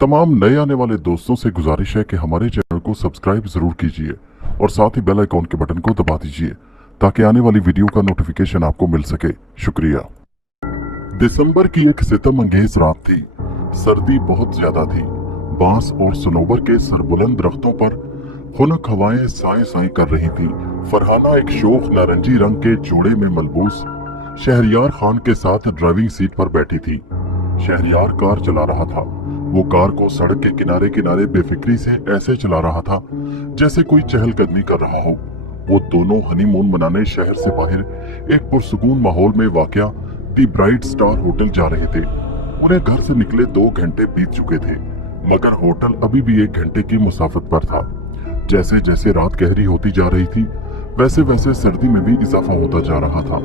तमाम नए आने वाले दोस्तों से गुजारिश है कि हमारे चैनल को सब्सक्राइब जरूर कीजिए और साथ ही बेल आइकॉन के बटन को दबा दीजिए ताकि आने वाली वीडियो का नोटिफिकेशन आपको मिल सके। शुक्रिया। दिसंबर की एक सितमंगेज रात थी। सर्दी बहुत ज्यादा थी। बांस और सनोबर के सरबुलंद दरख्तों पर खुनक हवाएं साए साए कर रही थी। फरहाना एक शोख नारंगी रंग के जोड़े में मलबूस शहरियार खान के साथ ड्राइविंग सीट पर बैठी थी। शहरियार कार चला रहा था। वो कार को सड़क के किनारे किनारे बेफिक्री से ऐसे चला रहा था जैसे कोई चहलकदमी कर रहा हो। वो दोनों हनीमून मनाने शहर से बाहर एक पुरसुकून माहौल में वाक़या दी ब्राइट स्टार होटल जा रहे थे। उन्हें घर से निकले 2 घंटे बीत चुके थे, मगर होटल अभी भी 1 घंटे की मुसाफत पर था। जैसे जैसे रात गहरी होती जा रही थी वैसे वैसे सर्दी में भी इजाफा होता जा रहा था।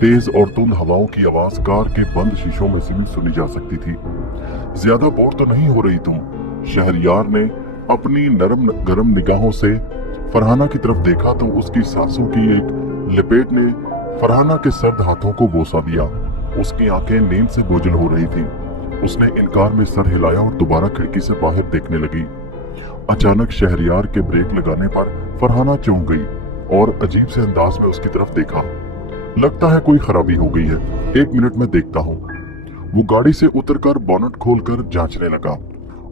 तेज और धुंध हवाओं की आवाज कार के बंद शीशों में से भी सुनी जा सकती थी। ज्यादा बोर तो नहीं हो रही तुम? शहरयार ने अपनी नरम गरम निगाहों से फरहाना की तरफ देखा तो उसकी सांसों की एक लपेट ने फरहाना के सर्द हाथों को बोसा दिया। उसकी आंखें नींद से बोझल हो रही थी। उसने इनकार में सर हिलाया और दोबारा खिड़की से बाहर देखने लगी। अचानक शहरयार के ब्रेक लगाने पर फरहाना चौंक गई और अजीब से अंदाज में उसकी तरफ देखा। लगता है कोई खराबी हो गई है, 1 मिनट में देखता हूँ। वो गाड़ी से उतरकर बोनट खोलकर जांचने लगा।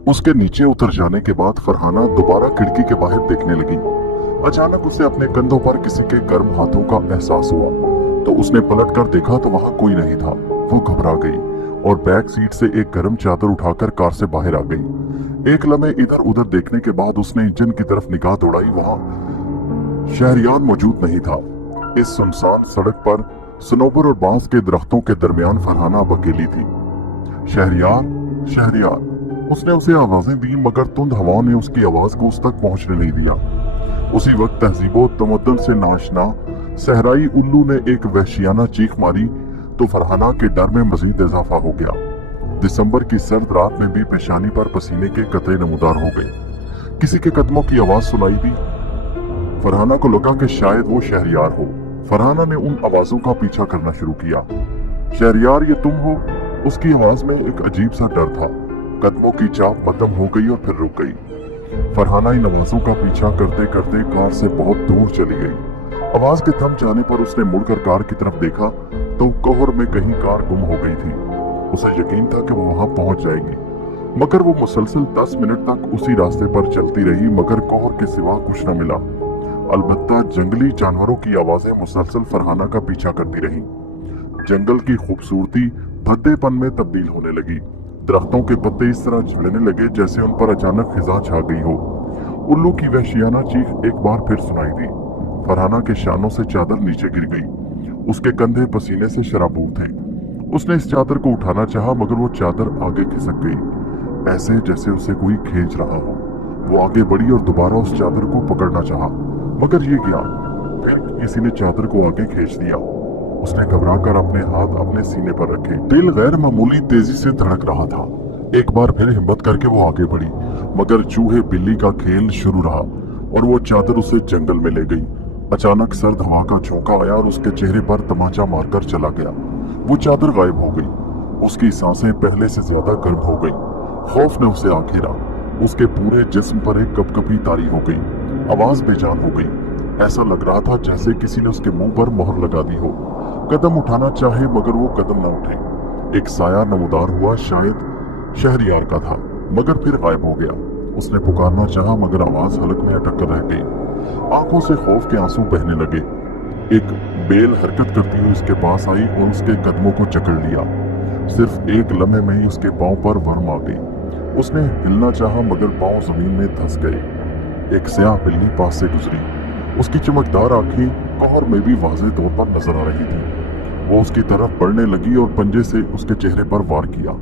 उसके नीचे उतर जाने के बाद फरहाना दोबारा खिड़की के बाहर देखने लगी। अचानक उसे अपने कंधों पर किसी के गर्म हाथों का एहसास हुआ तो उसने पलट कर देखा तो वहां कोई नहीं था। वो घबरा गई और बैक सीट से एक गर्म चादर उठाकर कार से बाहर आ गई। एक लम्हे इधर उधर देखने के बाद उसने इंजन की तरफ निगाह दौड़ाई। वहां शहरयार मौजूद नहीं था। इस सुनसान सड़क पर सनोबर और बांस के दरख्तों के दरमियान फरहाना अब अकेली थी। शहरयार, शहरयार, उसने उसे आवाजें दी मगर धुंध हवाओं ने उसकी आवाज को उस तक पहुंचने नहीं दिया। उसी वक्त तहजीबो तमद्दुन से नाशना सहराई उल्लू ने एक वहशियाना चीख मारी तो फरहाना के डर में मजीद इजाफा हो गया। दिसंबर की सर्द रात में भी पेशानी पर पसीने के कतरे नमूदार हो गए। किसी के कदमों की आवाज सुनाई दी। फरहाना को लगा कि शायद वो शहरयार हो। फरहाना ने उन आवाजों का पीछा करना शुरू किया। शहरयार, ये तुम हो? उसकी आवाज में एक अजीब सा डर था। कदमों की चाप मद्धम हो गई और फिर रुक गई। फरहाना इन आवाजों का पीछा करते करते कार से बहुत दूर चली गई। आवाज के थम जाने पर उसने मुड़कर कार की तरफ देखा तो कोहर में कहीं कार गुम हो गई थी। उसे यकीन था कि वो वहां पहुंच जाएगी, मगर वो मुसलसल 10 मिनट तक उसी रास्ते पर चलती रही मगर कोहर के सिवा कुछ न मिला। अलबत्ता जंगली जानवरों की आवाजें मुसलसल फरहाना का पीछा करती रहीं। जंगल की खूबसूरती भद्देपन में तब्दील होने लगी। दरख्तों के पत्ते इस तरह झुलने लगे जैसे उन पर अचानक खिजा छा गई हो। उल्लू की वहशियाना चीख एक बार फिर सुनाई दी। फरहाना के शानों से चादर नीचे गिर गई। उसके कंधे पसीने से शराबूर थे। उसने इस चादर को उठाना चाहा मगर वो चादर आगे खिसक गई, ऐसे जैसे उसे कोई खींच रहा हो। वो आगे बढ़ी और दोबारा उस चादर को पकड़ना चाहा, मगर ये क्या, फिर किसी ने चादर को आगे खींच दिया। उसने घबराकर अपने हाथ अपने सीने पर रखे। दिल गैर मामूली तेजी से धड़क रहा था। एक बार फिर हिम्मत करके वो आगे बढ़ी, मगर चूहे बिल्ली का खेल शुरू रहा और वो चादर उसे जंगल में ले गई। अचानक सर्द हवा का झोंका आया और उसके चेहरे पर तमाचा मारकर चला गया। वो चादर गायब हो गई। उसकी सांसें पहले से ज्यादा गर्म हो गई। खौफ ने उसे आ घेरा। उसके पूरे जिस्म पर एक कपकपी तारी हो गई। आवाज बेजान हो गई। ऐसा लग रहा था जैसे किसी ने उसके मुंह पर मोहर लगा दी हो। कदम उठाना चाहे मगर वो कदम न उठे। एक साया नमूदार हुआ, शायद शहरयार का था, मगर फिर गायब हो गया। उसने पुकारना चाहा मगर आवाज हलक में अटक कर रह गई। आंखों से खौफ के आंसू बहने लगे। एक बेल हरकत करती हुई उसके पास आई और उसके कदमों को जकड़ लिया। सिर्फ एक लम्हे में ही उसके पांव पर वर्म आ गई। उसने हिलना चाहा मगर पांव जमीन में धंस गए। एक स्याह बिल्ली पास से गुजरी। उसकी चमकदार आंखें कोहर में भी वाज़ेह तौर पर नजर आ रही थी। वो उसकी तरफ बढ़ने लगी और पंजे से उसके चेहरे पर वार किया।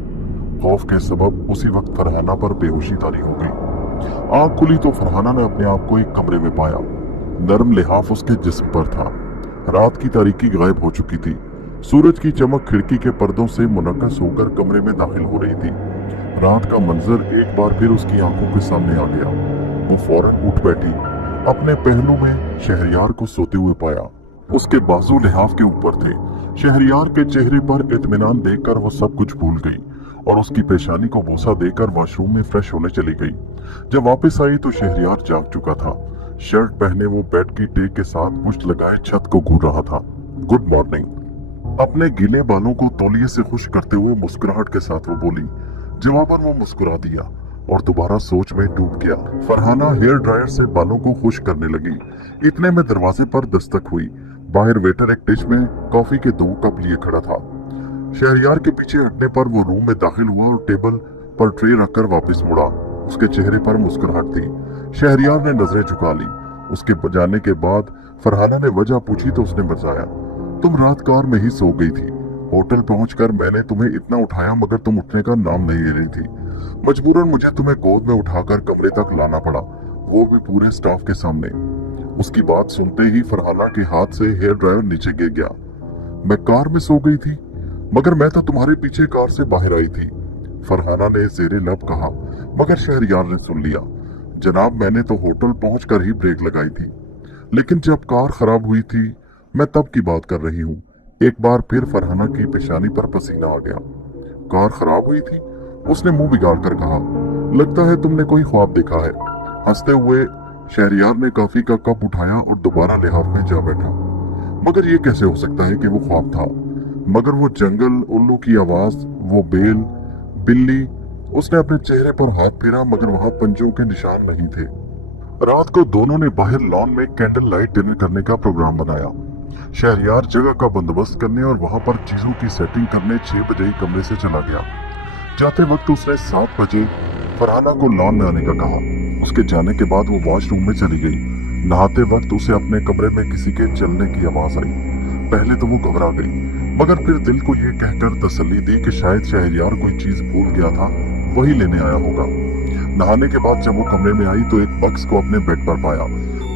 खौफ के सबब उसी वक्त फरहाना पर बेहोशी तारी हो गई। आंख खुली तो फरहाना ने अपने आप को एक कमरे में पाया। नरम लिहाफ उसके जिस्म पर था। रात की तारीकी गायब हो चुकी थी। सूरज की चमक खिड़की के पर्दों से मुनक्कस होकर कमरे में दाखिल हो रही थी। रात का मंजर एक बार फिर उसकी आंखों के सामने आ गया। वो फौरन उठ बैठी। अपने पहलू में शहरयार को सोते हुए पाया। उसके बाजू लिहाफ के ऊपर थे। शहरयार के चेहरे पर इत्मीनान देखकर वो सब कुछ भूल गई और उसकी पेशानी को बोसा देकर वॉशरूम में फ्रेश होने चली गई। जब वापस आई तो शहरयार जाग चुका था। शर्ट पहने वो बेड की टेक के साथ मुश्त लगाए छत को घूर रहा था। Good morning. अपने गीले बालों को तौलिए से खुश करते हुए मुस्कुराहट के साथ वो बोली। जवाबन वो मुस्कुरा दिया और दोबारा सोच में डूब गया। फरहाना हेयर ड्रायर से बालों को खुश करने लगी। इतने में दरवाजे पर दस्तक हुई। बाहर वेटर एक डिश में कॉफी के 2 कप लिए खड़ा था। शहरयार के पीछे हटने पर वो रूम में दाखिल हुआ और टेबल पर ट्रे रखकर वापस मुड़ा। उसके चेहरे पर मुस्कुराहट थी। शहरयार ने नजरें झुका ली। उसके जाने के बाद फरहाना ने वजह पूछी तो उसने बताया, तुम रात कार में ही सो गई थी। होटल पहुंचकर मैंने तुम्हें इतना उठाया मगर तुम उठने का नाम नहीं ले रही थी। मजबूरन मुझे तुम्हें गोद में उठाकर कमरे तक लाना पड़ा, वो भी पूरे स्टाफ के सामने। उसकी बात सुनते ही फरहाना के हाथ से हेयर ड्रायर नीचे गिर गया। मैं कार में सो गई थी, मगर मैं तो तुम्हारे पीछे कार से बाहर आई थी, फरहाना ने जेरे लब कहा। मगर शहरयार ने सुन लिया। जनाब, मैंने तो होटल पहुंचकर ही ब्रेक लगाई थी, लेकिन जब कार खराब हुई थी मैं तब की बात कर रही हूँ। एक बार फिर फरहाना की पेशानी पर पसीना आ गया। कार खराब हुई थी? उसने मुंह बिगाड़ कर कहा। लगता है तुमने कोई ख्वाब देखा है। हंसते हुए शहरयार ने कॉफी का कप उठाया और दोबारा लिहाफ में जा बैठा। मगर ये कैसे हो सकता है कि वो ख्वाब था? मगर वो जंगल, उल्लू की आवाज, वो बेल, बिल्ली। उसने अपने चेहरे पर हाथ फेरा मगर वहां पंजों के निशान नहीं थे। रात को दोनों ने बाहर लॉन में कैंडल लाइट डिनर करने का प्रोग्राम बनाया। शहरयार जगह का बंदोबस्त करने और वहां पर चीजों की सेटिंग करने 6 बजे कमरे से चला गया। जाते वक्त उसने 7 बजे फरहाना को लॉन में आने का कहा। उसके जाने के बाद वो वॉशरूम में चली गई। नहाते वक्त उसे अपने कमरे में किसी के चलने की आवाज आई। पहले तो वो घबरा गई, मगर फिर दिल को ये कहकर तसल्ली दी कि शायद शहरयार कोई चीज भूल गया था, वही लेने आया होगा। नहाने के बाद जब वो कमरे में आई तो एक बक्स को अपने बेड पर पाया।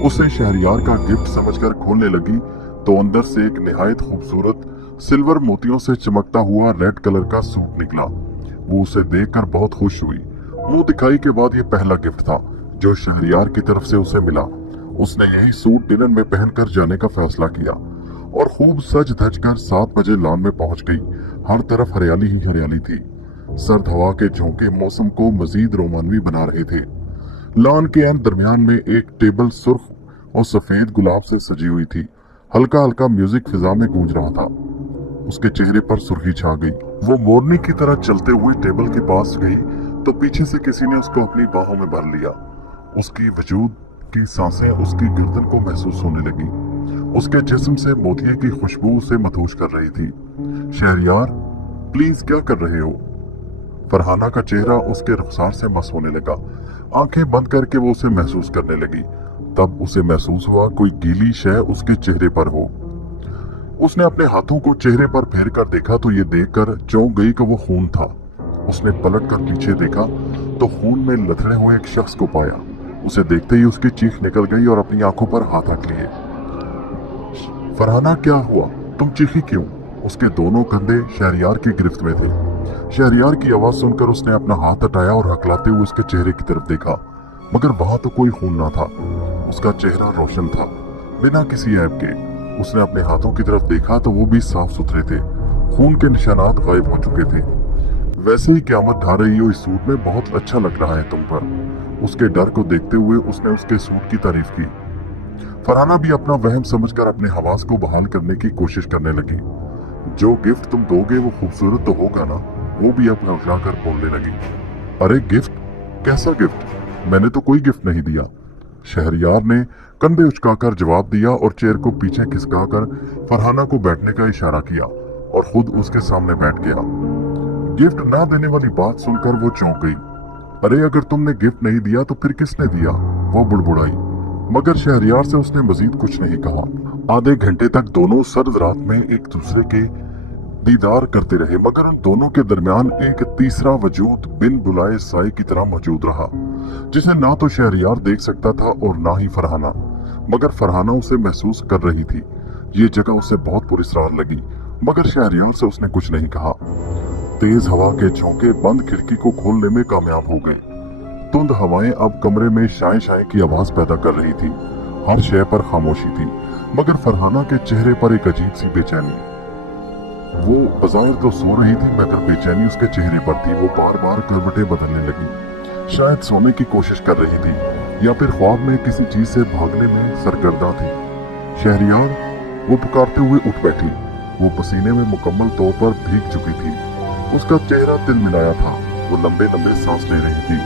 उसे शहरयार का गिफ्ट समझकर खोलने लगी तो अंदर से एक निहायत खूबसूरत सिल्वर मोतियों से चमकता हुआ रेड कलर का सूट निकला। वो उसे देखकर बहुत खुश हुई। मुंह दिखाई के बाद ये पहला गिफ्ट था जो शहरयार की तरफ से उसे मिला। उसने यही सूट डिनर में पहनकर जाने का फैसला किया और खूब सज धज कर 7 बजे लॉन में पहुंच गई। हर तरफ हरियाली ही हरियाली थी। सर्द हवा के झोंके मौसम को मजीद रोमानवी बना रहे थे। लॉन के दरमियान में एक टेबल सुर्ख और सफेद गुलाब से सजी हुई थी। हल्का हल्का म्यूजिक फिजा में गूंज रहा था। उसके चेहरे पर सुर्खी छा गई। वो मोरनी की तरह चलते हुए टेबल के पास गई तो पीछे से किसी ने उसको अपनी बाहों में भर लिया। उसकी वजूद की सांसें उसकी गर्दन को महसूस होने लगी। उसके जिस्म से मोतिये की खुशबू उसे मदहोश कर रही थी। शहरयार, प्लीज क्या कर रहे हो? फरहाना का चेहरा उसके रुखसार से मस होने लगा। आंखें बंद करके वो उसे महसूस करने लगी। तब उसे महसूस हुआ कोई गीली शय उसके चेहरे पर हो। उसने अपने हाथों को चेहरे पर फेर कर देखा तो ये देखकर चौंक गई कि वो खून था। उसने पलट कर पीछे देखा तो खून में लथड़े हुए एक शख्स को पाया। उसे देखते ही उसकी चीख निकल गई और अपनी आंखों पर हाथ रख लिए। फरहाना, क्या हुआ? तुम चीखी क्यों? उसके दोनों कंधे शहरयार की गिरफ्त में थे। शहरयार की आवाज सुनकर उसने अपना हाथ हटाया और हकलाते हुए उसके चेहरे की तरफ देखा, मगर वहां तो कोई खून ना था। उसका चेहरा रोशन था, बिना किसी ऐब के। उसने अपने हाथों की तरफ देखा तो वो भी साफ सुथरे थे। खून के निशानात गायब हो चुके थे। वैसे ही क़यामत ढा रही हो, इस सूट में बहुत अच्छा लग रहा है तुम पर। उसके डर को देखते हुए उसने उसके सूट की तारीफ की। फरहाना भी अपना वहम समझकर अपने हवास को बहाल करने की कोशिश करने लगी। जो गिफ्ट तुम दोगे वो खूबसूरत तो होगा ना? वो भी अब घबराकर बोलने लगी। अरे गिफ्ट? कैसा गिफ्ट? मैंने तो कोई गिफ्ट नहीं दिया। शहरयार ने कंधे उचकाकर जवाब दिया और चेयर को पीछे खिसकाकर फरहाना को बैठने का इशारा किया और खुद उसके सामने बैठ गया। गिफ्ट ना देने वाली बात सुनकर वो चौंक गई। अरे अगर तुमने गिफ्ट नहीं दिया तो फिर किसने दिया? वो बुड़बुड़ाई। मगर शहरयार से उसने मजीद कुछ नहीं कहा। आधे घंटे तक दोनों सर्द रात में एक दूसरे के दीदार करते रहे, मगर उन दोनों के दरमियान एक तीसरा वजूद बिन बुलाए साए की तरह मौजूद रहा, जिसे ना तो शहरयार देख सकता था और ना ही फरहाना। मगर फरहाना उसे महसूस कर रही थी। ये जगह उसे बहुत पुरस्कार लगी, मगर शहरयार से उसने कुछ नहीं कहा। तेज हवा के झोंके बंद खिड़की को खोलने में कामयाब हो गए। तुंद हवाएं अब कमरे में शाय शाय की आवाज पैदा कर रही थी। हर शय पर खामोशी थी, मगर फरहाना के चेहरे पर एक अजीब सी बेचैनी। वो बज़ाहिर तो सो रही थी मगर बेचैनी उसके चेहरे पर थी। वो बार बार करवटें बदलने लगी, शायद सोने की कोशिश कर रही थी या फिर ख्वाब में किसी चीज से भागने में सरगर्दा थी। शहरयार, वो पुकारते हुए उठ बैठी। वो पसीने में मुकम्मल तौर पर भीग चुकी थी। उसका चेहरा तिलमिलाया था। वो लंबे लंबे सांस ले रही थी।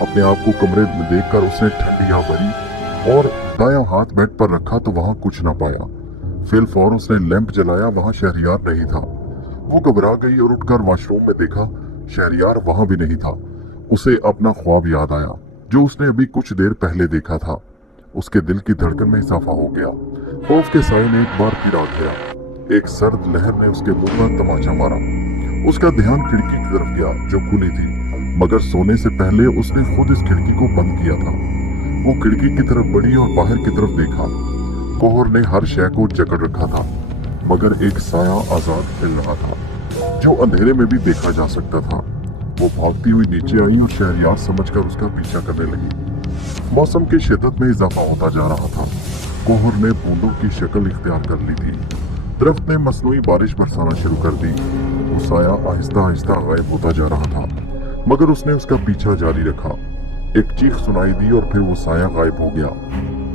अपने आप को कमरे में देखकर उसने ठंडी हवा भरी और दायां हाथ बेड पर रखा तो वहां कुछ ना पाया। फिल फौर उसने लैंप जलाया, वहां शहरयार नहीं था। वो घबरा गई और उठकर वॉशरूम में देखा, शहरयार वहां भी नहीं था। उसे अपना ख्वाब याद आया जो उसने अभी कुछ देर पहले देखा था। उसके दिल की धड़कन में इजाफा हो गया। खौफ के साए ने एक बार फिर आ गया। एक सर्द लहर ने उसके मुंह पर तमाचा मारा। उसका ध्यान खिड़की की तरफ गया जो खुली थी, मगर सोने से पहले उसने खुद इस खिड़की को बंद किया था। वो खिड़की की तरफ बढ़ी और बाहर की तरफ देखा। कोहर ने हर शय को जकड़ रखा था, मगर एक साया आजाद हिल रहा था जो अंधेरे में भी देखा जा सकता था। वो भागती हुई नीचे आई और शहरयार समझकर उसका पीछा करने लगी। मौसम की शिद्दत में इजाफा होता जा रहा था। कोहर ने बूंदों की शक्ल इख्तियार कर ली थी। दरख्त ने मसनूई बारिश बरसाना शुरू कर दी। वो साया आहिस्ता आहिस्ता गायब होता जा रहा था, मगर उसने उसका पीछा जारी रखा। एक चीख सुनाई दी और फिर वो साया गायब हो गया।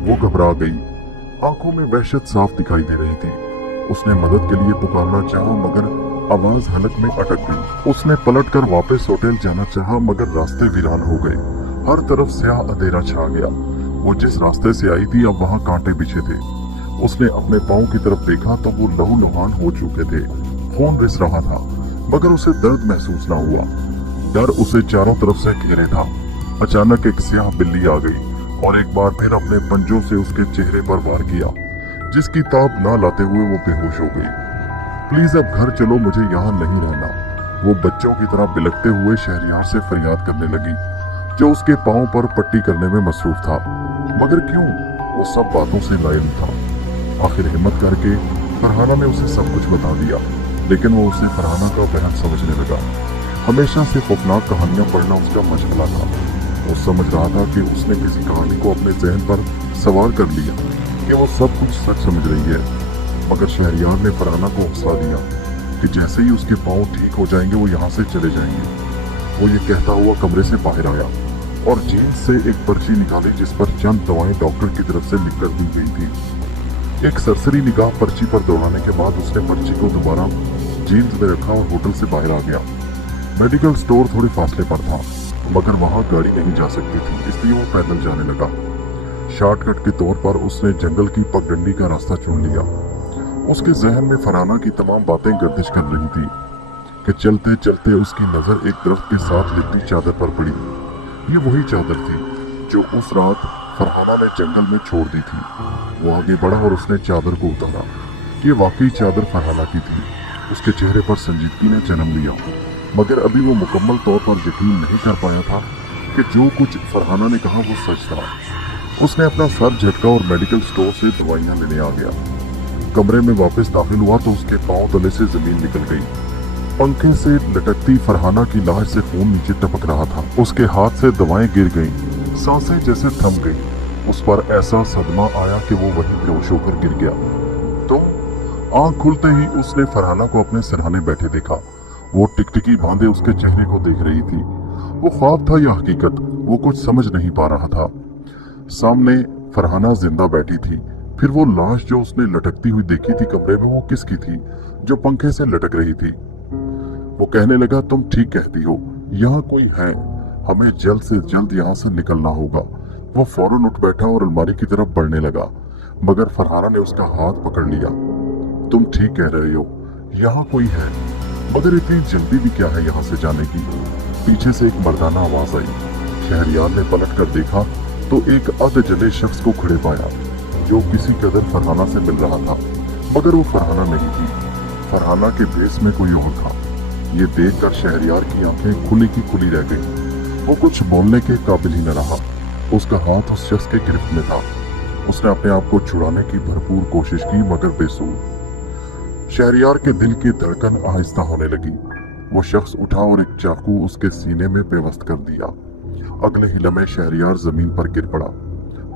वो घबरा गई। आंखों में वहशत साफ दिखाई दे रही थी। उसने मदद के लिए पुकारना चाहा, मगर आवाज हलक में अटक गई। उसने पलटकर वापस होटल जाना चाहा, मगर रास्ते वीरान हो गए। हर तरफ स्याह अंधेरा छा गया। वो जिस रास्ते से आई थी अब वहां कांटे बिछे थे। उसने अपने पांव की तरफ देखा तो वो लहूलुहान हो चुके थे। खून रिस रहा था, मगर उसे दर्द महसूस न हुआ। डर उसे चारों तरफ से घेरे था। अचानक एक स्याह बिल्ली आ गई और एक बार फिर अपने पंजों से उसके चेहरे पर वार किया, जिसकी ताब ना लाते हुए वो बेहोश हो गई। प्लीज अब घर चलो, मुझे यहाँ नहीं रहना। वो बच्चों की तरह बिलखते हुए शहरयार से फरियाद करने लगी, जो उसके पांव पर पट्टी करने में मसरूफ था। मगर क्यों? वो सब बातों से नाइल था। आखिर हिम्मत करके फरहाना ने उसे सब कुछ बता दिया, लेकिन वो उसे फरहाना का बहन समझने लगा। हमेशा से खौफनाक कहानियां पढ़ना उसका मशगला था। वो समझ रहा था कि उसने किसी कहानी को अपने जहन पर सवार कर लिया कि वो सब कुछ सच समझ रही है। मगर शहरयार ने फरहाना को हौसला दिया कि जैसे ही उसके पांव ठीक हो जाएंगे वो यहाँ से चले जाएंगे। वो ये कहता हुआ कमरे से बाहर आया और जीन्स से एक पर्ची निकाली जिस पर चंद दवाएं डॉक्टर की तरफ से लिख कर दी गई थी। एक सरसरी निगाह पर्ची पर दौड़ाने के बाद उसने पर्ची को दोबारा जीन्स में रखा और होटल से बाहर आ गया। मेडिकल स्टोर थोड़े फासले पर था, मगर वहां गाड़ी नहीं जा सकती थी, इसलिए वो पैदल जाने लगा। शॉर्टकट के तौर पर उसने जंगल की पगडंडी का रास्ता चुन लिया। उसके जहन में फरहाना की तमाम बातें गर्दिश कर रही थी कि चलते चलते उसकी नजर एक दरख्त के साथ लिपटी चादर पर पड़ी। ये वही चादर थी जो उस रात फरहाना ने जंगल में छोड़ दी थी। वो आगे बढ़ा और उसने चादर को उतारा। ये वाकई चादर फरहाना की थी। उसके चेहरे पर संजीदगी ने जन्म लिया, मगर अभी वो मुकम्मल तौर पर यकीन नहीं कर पाया था कि जो कुछ फरहाना ने कहा वो सच था। उसने अपना सर झटका और मेडिकल स्टोर से दवाइयां लेने आ गया। कमरे में वापस दाखिल हुआ तो उसके पांव तले से जमीन निकल गई। पंखे से लटकती फरहाना की लाश से खून नीचे टपक रहा था। उसके हाथ से दवाएं गिर गईं, सांसें जैसे थम गईं। उस पर ऐसा सदमा आया कि वो वहीं बेहोश होकर गिर गया। तो आंख खुलते ही उसने फरहाना को अपने सिरहाने बैठे देखा। वो टिकटिकी बांधे उसके चेहरे को देख रही थी। वो ख्वाब था या हकीकत, वो कुछ समझ नहीं पा रहा था। सामने फरहाना जिंदा बैठी थी। फिर वो लाश जो उसने लटकती हुई देखी थी कमरे में, वो किसकी थी जो पंखे से लटक रही थी? वो कहने लगा, तुम ठीक कहती हो, यहाँ कोई है, हमें जल्द से जल्द यहाँ से निकलना होगा। वो फौरन उठ बैठा और अलमारी की तरफ बढ़ने लगा, मगर फरहाना ने उसका हाथ पकड़ लिया। तुम ठीक कह रहे हो, यहाँ कोई है, मगर इतनी जल्दी भी क्या है यहाँ से जाने की? पीछे से एक मर्दाना आवाज आई। शहरयार ने पलट कर देखा तो एक अध जले शख्स को खड़े पाया जो किसी कदर फरहाना से मिल रहा था, मगर वो फरहाना नहीं थी। फरहाना के भेस में कोई और था। ये देखकर शहरयार की आंखें खुली की खुली रह गईं। वो कुछ बोलने के काबिल ही न रहा। उसका हाथ उस शख्स के गिरफ्त में था। उसने अपने आप को छुड़ाने की भरपूर कोशिश की, मगर बेसूर। शहरयार के दिल की धड़कन आहिस्ता होने लगी। वो शख्स उठा और एक चाकू उसके सीने में पेवस्त कर दिया। अगले ही लम्हे शहरयार जमीन पर गिर पड़ा।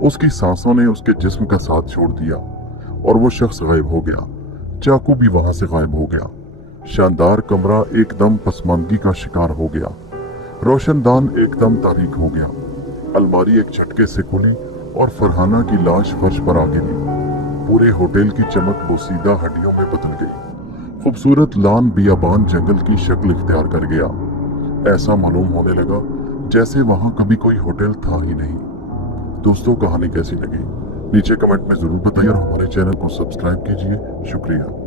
उसकी सांसों ने उसके जिस्म का साथ छोड़ दिया और वो शख्स गायब हो गया। चाकू भी वहां से गायब हो गया। शानदार कमरा एकदम पसमानदगी का शिकार हो गया। रोशनदान एकदम तारीक हो गया। अलमारी एक झटके से खुली और फरहाना की लाश फर्श पर आ गिरी। पूरे होटल की चमक बोसीदा हड्डियों में बदल गई। खूबसूरत लान बियाबान जंगल की शक्ल इख्तियार कर गया। ऐसा मालूम होने लगा जैसे वहां कभी कोई होटल था ही नहीं। दोस्तों, कहानी कैसी लगी नीचे कमेंट में जरूर बताइए और हमारे चैनल को सब्सक्राइब कीजिए। शुक्रिया।